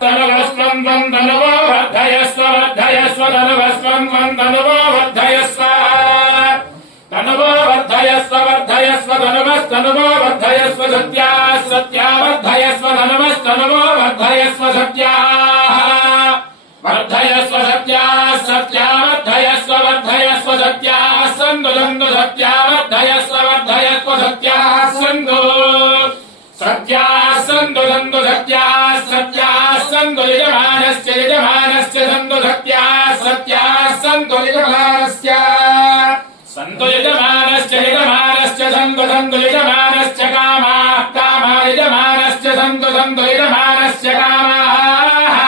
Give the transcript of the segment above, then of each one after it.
तनुवस्वं त्वं तनुवो वर्धयस्व वर्धयस्व तनुवस्वं त्वं तनुवो वर्धयस्व तनुवो वर्धयस्व वर्धयस्व तनुवस्तनुवो वर्धयस्व सत्याः सत्या वर्धयस्व तनुवस्तनुवो वर्धयस्व सत्याः वर्धयस्व सत्याः सत्या वर्धयस्व वर्धयस्व सत्याः सन्तु सन्तु सत्या वर्धयस्व वर्धयस्व सत्याः सन्तु सत्याः सन्तु सन्तु सत्याः सत्याः सन्तु यजमानस्य यजमानस्य सन्तु सत्याः सत्याः सन्तु यजमानस्य सन्तु यजमानस्य यजमानस्य सन्तु सन्तु यजमानस्य कामाः कामा यजमानस्य सन्तु सन्तु यजमानस्य कामाः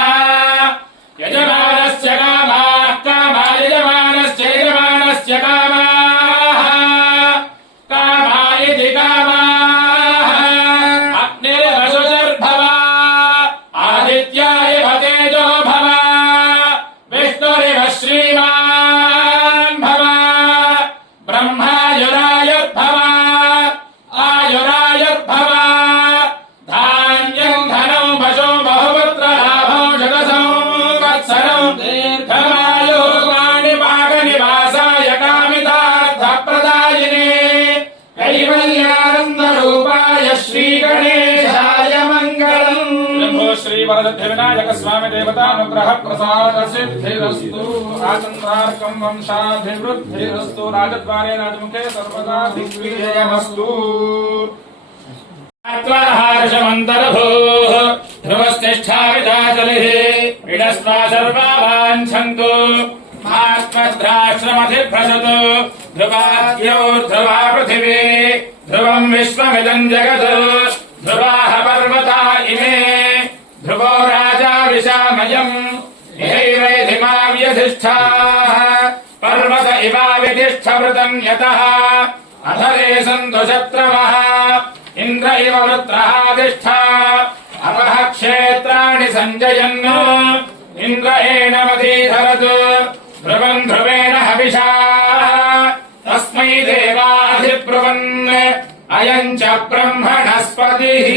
यजमानस्य कामाः कामा यजमानस्य यजमानस्य कामाः कामा इति कामाः अग्निर्वसुर्भव आदित्याय तेजो भव विष्णुरिव श्रीमान् भव ब्रह्मायुरायुर्भव आयुरायुर्भव धान्यं धनं वशो बहुपुत्रलाभो जगत्संवत्सरं दीर्घमायुः पाणिपाकनिवासाय कामितार्थप्रदायिने कैवल्यानन्दरूपाय श्रीगणेशाय मङ्गलम्। नमो श्रीवरसिद्धिविनायक स्वामी देवतानुग्रह प्रसाद सिद्धिरस्तु आचन्द्रार्कं वंशाभिवृद्धिरस्तु राजद्वारे राजमुखे सर्वदा दिग्विजयमस्तु। हर्षमन्तरभूः ध्रुवस्तिष्ठाविदाचलिः इडस्त्वा सर्वा वाञ्छन्तु आत्मद्राश्रमधिभ्रसतु ध्रुवाद्योर्ध्रुवा पृथिवी ध्रुवम् विश्वमिदम् जगत् ध्रुवाः पर्वता इमे ध्रुवो राजा विशामयम् इहैवैधिमाव्यधिष्ठाः पर्वत इवाविधिष्ठवृतम् यतः अधरे सन्तु शत्रवः इन्द्र इव वृत्रहाधिष्ठा अपः क्षेत्राणि सञ्जयन् इन्द्र एनमधीधरतु ध्रुवम् ध्रुवेण हविषा तस्मै देवाधिब्रुवन् अयम् च ब्रह्मणस्पतिः।